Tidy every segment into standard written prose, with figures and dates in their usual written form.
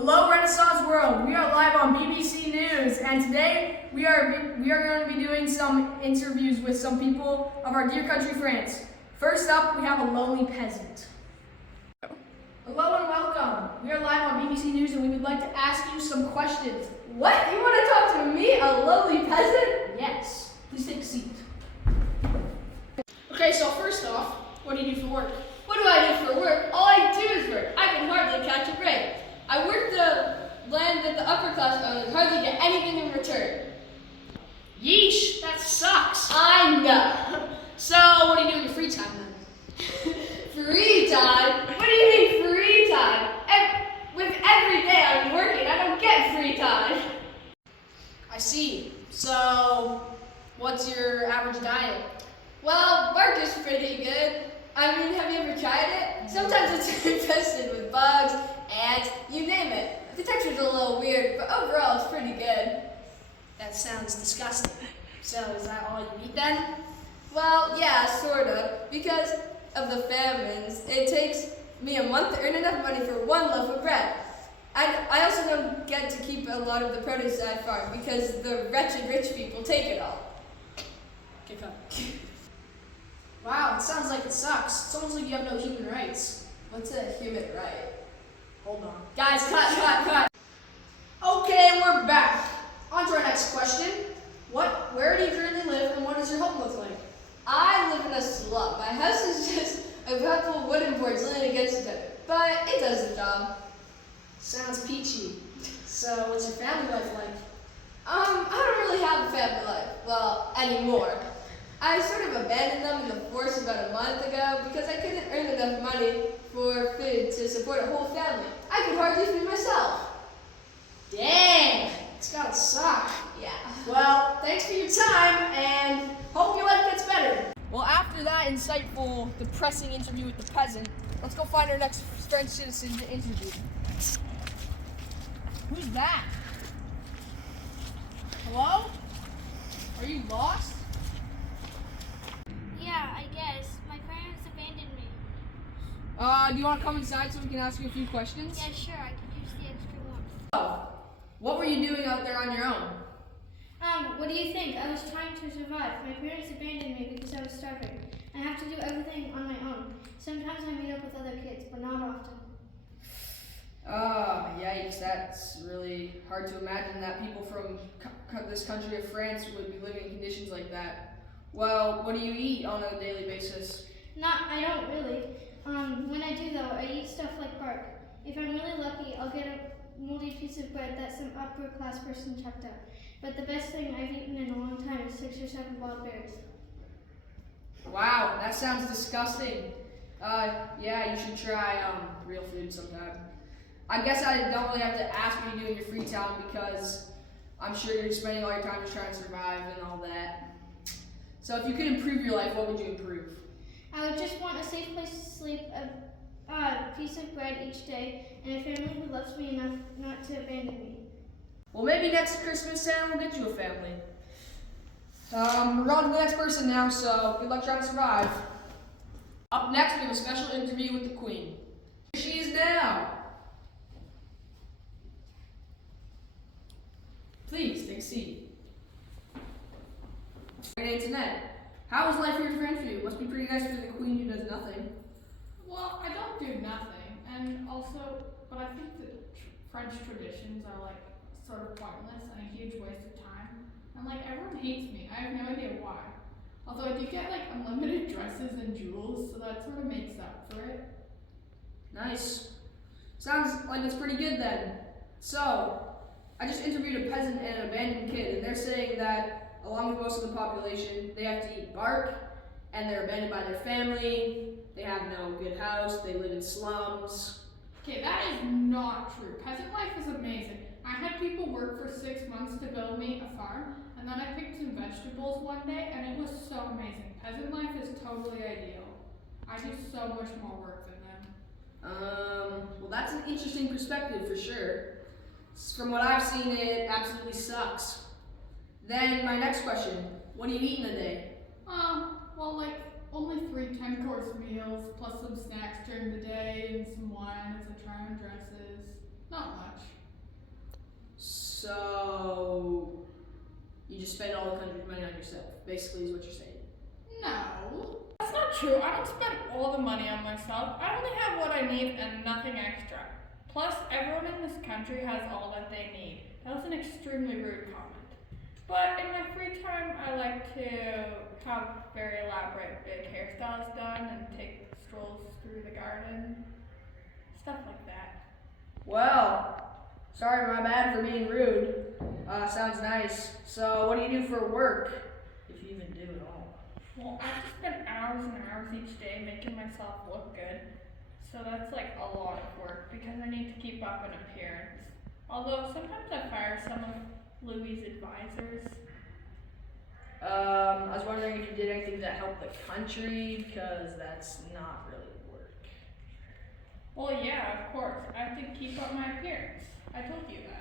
Hello, Renaissance World. We are live on BBC News, and today we are going to be doing some interviews with some people of our dear country, France. First up, we have a lowly peasant. Hello and welcome. We are live on BBC News, and we would like to ask you some questions. What? You want to talk to me, a lowly peasant? Yes. Please take a seat. Okay, so first off, what do you do for work? What do I do for work? All I do is work. I can hardly catch a break. I work the land that the upper class own and hardly get anything in return. Yeesh, that sucks. I know. So, what do you do in your free time then? Free time? What do you mean free time? With every day I'm working, I don't get free time. I see. So, what's your average diet? Well, bark is pretty good. I mean, have you ever tried it? Sometimes it's infested with bugs, ants, you name it. The texture's a little weird, but overall it's pretty good. That sounds disgusting. So, is that all you eat then? Well, yeah, sort of. Because of the famines, it takes me a month to earn enough money for one loaf of bread. I also don't get to keep a lot of the produce I farm because the wretched rich people take it all. Okay, come. Wow, it sounds like it sucks. It's almost like you have no human rights. What's a human right? Hold on. Guys, cut. Okay, we're back. On to our next question. Where do you currently live, and what does your home look like? I live in a slum. My house is just a couple of wooden boards leaning against each other, but it does the job. Sounds peachy. So, what's your family life like? I don't really have a family life. Well, anymore. I sort of abandoned them in the forest about a month ago because I couldn't earn enough money for food to support a whole family. I could hardly feed myself. Dang, it's gotta suck. Yeah. Well, thanks for your time, and hope your life gets better. Well, after that insightful, depressing interview with the peasant, let's go find our next French citizen to interview. Who's that? Hello? Are you lost? Yeah, I guess. My parents abandoned me. Do you want to come inside so we can ask you a few questions? Yeah, sure, I could use the extra warmth. Oh, what were you doing out there on your own? What do you think? I was trying to survive. My parents abandoned me because I was starving. I have to do everything on my own. Sometimes I meet up with other kids, but not often. Yikes, that's really hard to imagine that people from this country of France would be living in conditions like that. Well, what do you eat on a daily basis? I don't really. When I do though, I eat stuff like bark. If I'm really lucky, I'll get a moldy piece of bread that some upper class person chucked out. But the best thing I've eaten in a long time is 6 or 7 wild berries. Wow, that sounds disgusting. Yeah, you should try real food sometime. I guess I don't really have to ask what you do in your free time because I'm sure you're spending all your time just trying to survive and all that. So if you could improve your life, what would you improve? I would just want a safe place to sleep, a piece of bread each day, and a family who loves me enough not to abandon me. Well, maybe next Christmas Santa will get you a family. We're on to the next person now, so good luck trying to survive. Up next, we have a special interview with the Queen. Here she is now. Please, take a seat. Great Antoinette, how is life here in France for you? Must be pretty nice for the Queen who does nothing. Well, I don't do nothing, and also, but I think that French traditions are like sort of pointless and a huge waste of time. And like everyone hates me. I have no idea why. Although I do get like unlimited dresses and jewels, so that sort of makes up for it. Nice. Sounds like it's pretty good then. So, I just interviewed a peasant and an abandoned kid, and they're saying that, along with most of the population, they have to eat bark, and they're abandoned by their family, they have no good house, they live in slums. Okay, that is not true. Peasant life is amazing. I had people work for 6 months to build me a farm, and then I picked some vegetables one day, and it was so amazing. Peasant life is totally ideal. I do so much more work than them. Well, that's an interesting perspective for sure. From what I've seen, it absolutely sucks. Then my next question, what do you eat in a day? Well, like only 3 10-course meals, plus some snacks during the day and some wine, etc., and dresses. Not much. You just spend all the country's money on yourself, basically, is what you're saying. No. That's not true. I don't spend all the money on myself. I only have what I need and nothing extra. Plus, everyone in this country has all that they need. That was an extremely rude comment. But in my free time, I like to have very elaborate big hairstyles done and take strolls through the garden. Stuff like that. Well, sorry, my bad for being rude. Sounds nice. So, what do you do for work? If you even do at all. Well, I have to spend hours and hours each day making myself look good. So that's like a lot of work because I need to keep up an appearance. Although sometimes I fire some of Louis' advisors. I was wondering if you did anything to help the country, because that's not really work. Well, yeah, of course. I have to keep up my appearance. I told you that.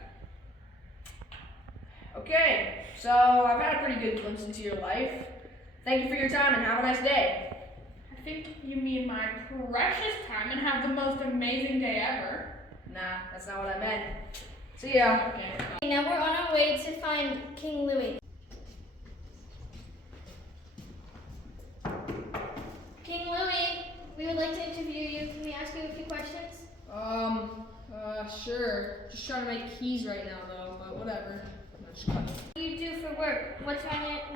Okay, so I've had a pretty good glimpse into your life. Thank you for your time and have a nice day. I think you mean my precious time and have the most amazing day ever. Nah, that's not what I meant. See ya. Okay. Now we're on our way to find King Louis. King Louis, we would like to interview you. Can we ask you a few questions? Sure. Just trying to make keys right now, though, but whatever. What do you do for work? What's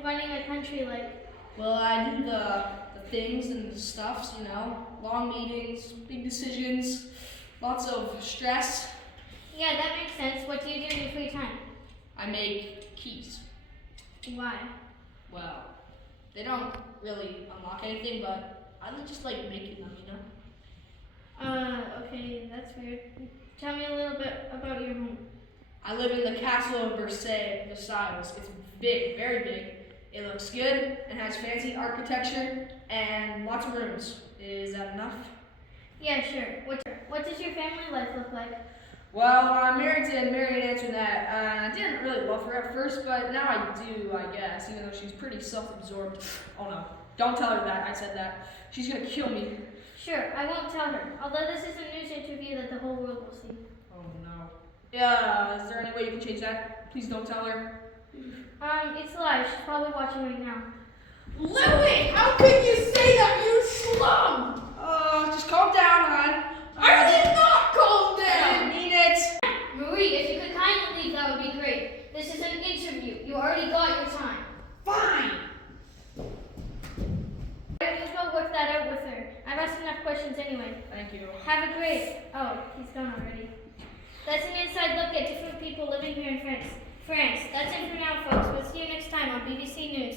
running a country like? Well, I do the things and the stuffs, you know, long meetings, big decisions, lots of stress. Yeah, that makes sense. What do you do in your free time? I make keys. Why? Well, they don't really unlock anything, but I just like making them, you know? Okay, that's weird. Tell me a little bit about your home. I live in the castle of Versailles. It's big, very big. It looks good and has fancy architecture and lots of rooms. Is that enough? Yeah, sure. What does your family life look like? Well, I'm married to Mary Antoinette. I didn't really love her at first, but now I do, I guess, even though she's pretty self-absorbed. Oh no, don't tell her that I said that. She's gonna kill me. Sure, I won't tell her. Although this is a news interview that the whole world will see. Oh no. Yeah, is there any way you can change that? Please don't tell her. It's live. She's probably watching right now. Louis, how could you say that, you slum? Just calm down, hon. I did not calm I down. didn't mean it. Marie, if you could kindly leave, that would be great. This is an interview. You already got your time. Fine. Just go work that out with her. I've asked enough questions anyway. Thank you. Have a great. Oh, he's gone already. That's an inside look at different people living here in France. That's it for now, folks. We'll see you next time on BBC News.